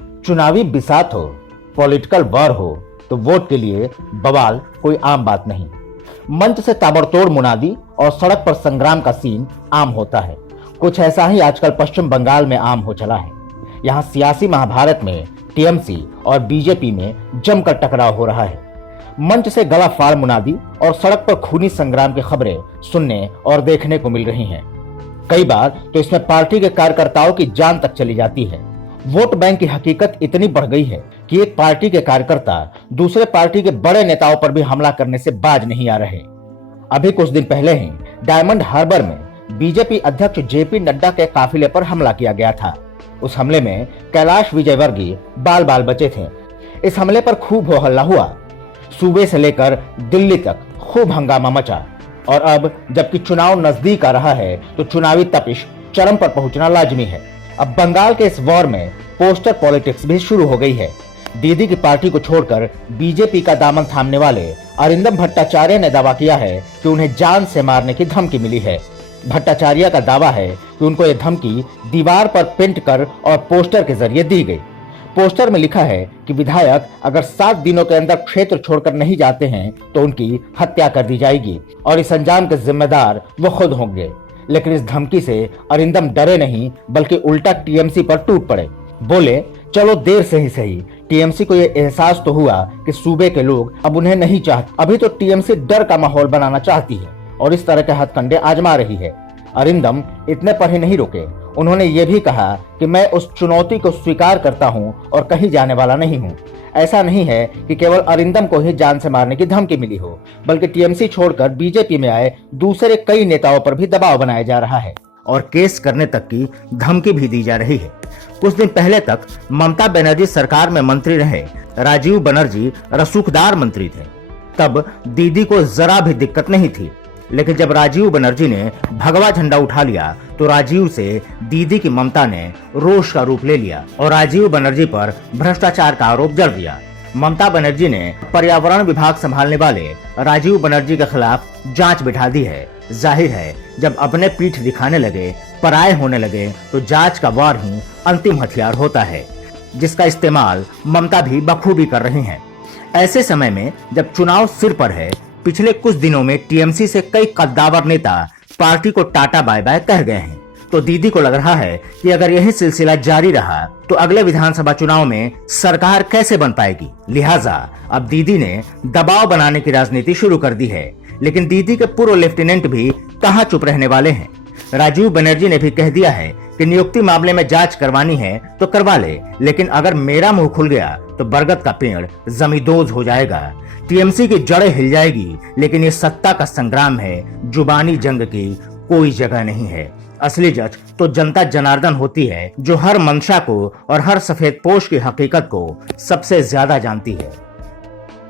चुनावी बिसात हो, पॉलिटिकल वॉर हो तो वोट के लिए बवाल कोई आम बात नहीं। मंच से ताबड़तोड़ मुनादी और सड़क पर संग्राम का सीन आम होता है। कुछ ऐसा ही आजकल पश्चिम बंगाल में आम हो चला है। यहाँ सियासी महाभारत में टीएमसी और बीजेपी में जमकर टकराव हो रहा है। मंच से गला फाड़ मुनादी और सड़क पर खूनी संग्राम की खबरें सुनने और देखने को मिल रही हैं। कई बार तो इसमें पार्टी के कार्यकर्ताओं की जान तक चली जाती है। वोट बैंक की हकीकत इतनी बढ़ गई है कि एक पार्टी के कार्यकर्ता दूसरे पार्टी के बड़े नेताओं पर भी हमला करने से बाज नहीं आ रहे। अभी कुछ दिन पहले ही डायमंड हार्बर में बीजेपी अध्यक्ष जेपी नड्डा के काफिले पर हमला किया गया था। उस हमले में कैलाश विजयवर्गीय बाल बाल बचे थे। इस हमले पर खूब हो हल्ला हुआ। सूबे से लेकर दिल्ली तक खूब हंगामा मचा और अब जबकि चुनाव नजदीक आ रहा है तो चुनावी तपिश चरम पर पहुंचना लाजमी है। अब बंगाल के इस वॉर में पोस्टर पॉलिटिक्स भी शुरू हो गई है। दीदी की पार्टी को छोड़कर बीजेपी का दामन थामने वाले अरिंदम भट्टाचार्य ने दावा किया है कि उन्हें जान से मारने की धमकी मिली है। भट्टाचार्य का दावा है कि उनको यह धमकी दीवार पर पेंट कर और पोस्टर के जरिए दी गई। पोस्टर में लिखा है कि विधायक अगर 7 दिनों के अंदर क्षेत्र छोड़कर नहीं जाते हैं तो उनकी हत्या कर दी जाएगी और इस अंजाम के जिम्मेदार वो खुद होंगे। लेकिन इस धमकी से अरिंदम डरे नहीं बल्कि उल्टा टीएमसी पर टूट पड़े। बोले चलो देर से ही सही, टीएमसी को यह एहसास तो हुआ कि सूबे के लोग अब उन्हें नहीं चाहते। अभी तो टीएमसी डर का माहौल बनाना चाहती है और इस तरह के हथकंडे आजमा रही है। अरिंदम इतने पर ही नहीं रुके, उन्होंने ये भी कहा कि मैं उस चुनौती को स्वीकार करता हूं और कहीं जाने वाला नहीं हूं। ऐसा नहीं है कि केवल अरिंदम को ही जान से मारने की धमकी मिली हो, बल्कि टीएमसी छोड़कर बीजेपी में आए दूसरे कई नेताओं पर भी दबाव बनाया जा रहा है और केस करने तक की धमकी भी दी जा रही है। कुछ दिन पहले तक ममता बनर्जी सरकार में मंत्री रहे राजीव बनर्जी रसूखदार मंत्री थे। तब दीदी को जरा भी दिक्कत नहीं थी, लेकिन जब राजीव बनर्जी ने भगवा झंडा उठा लिया तो राजीव से दीदी की ममता ने रोष का रूप ले लिया और राजीव बनर्जी पर भ्रष्टाचार का आरोप जड़ दिया। ममता बनर्जी ने पर्यावरण विभाग संभालने वाले राजीव बनर्जी के खिलाफ जांच बिठा दी है। जाहिर है जब अपने पीठ दिखाने लगे, पराये होने लगे तो जांच का वार ही अंतिम हथियार होता है, जिसका इस्तेमाल ममता भी बखूबी कर रही हैं। ऐसे समय में जब चुनाव सिर पर है, पिछले कुछ दिनों में टीएमसी से कई कद्दावर नेता पार्टी को टाटा बाय बाय कह गए हैं, तो दीदी को लग रहा है कि अगर यही सिलसिला जारी रहा तो अगले विधानसभा चुनाव में सरकार कैसे बन पाएगी। लिहाजा अब दीदी ने दबाव बनाने की राजनीति शुरू कर दी है। लेकिन दीदी के पूर्व लेफ्टिनेंट भी कहां चुप रहने वाले हैं। राजीव बनर्जी ने भी कह दिया है कि नियुक्ति मामले में जांच करवानी है तो करवा ले, लेकिन अगर मेरा मुंह खुल गया तो बरगद का पेड़ जमींदोज हो जाएगा। टीएमसी की जड़ें हिल जाएगी। लेकिन ये सत्ता का संग्राम है, जुबानी जंग की कोई जगह नहीं है। असली जज तो जनता जनार्दन होती है, जो हर मंशा को और हर सफेद पोश की हकीकत को सबसे ज्यादा जानती है।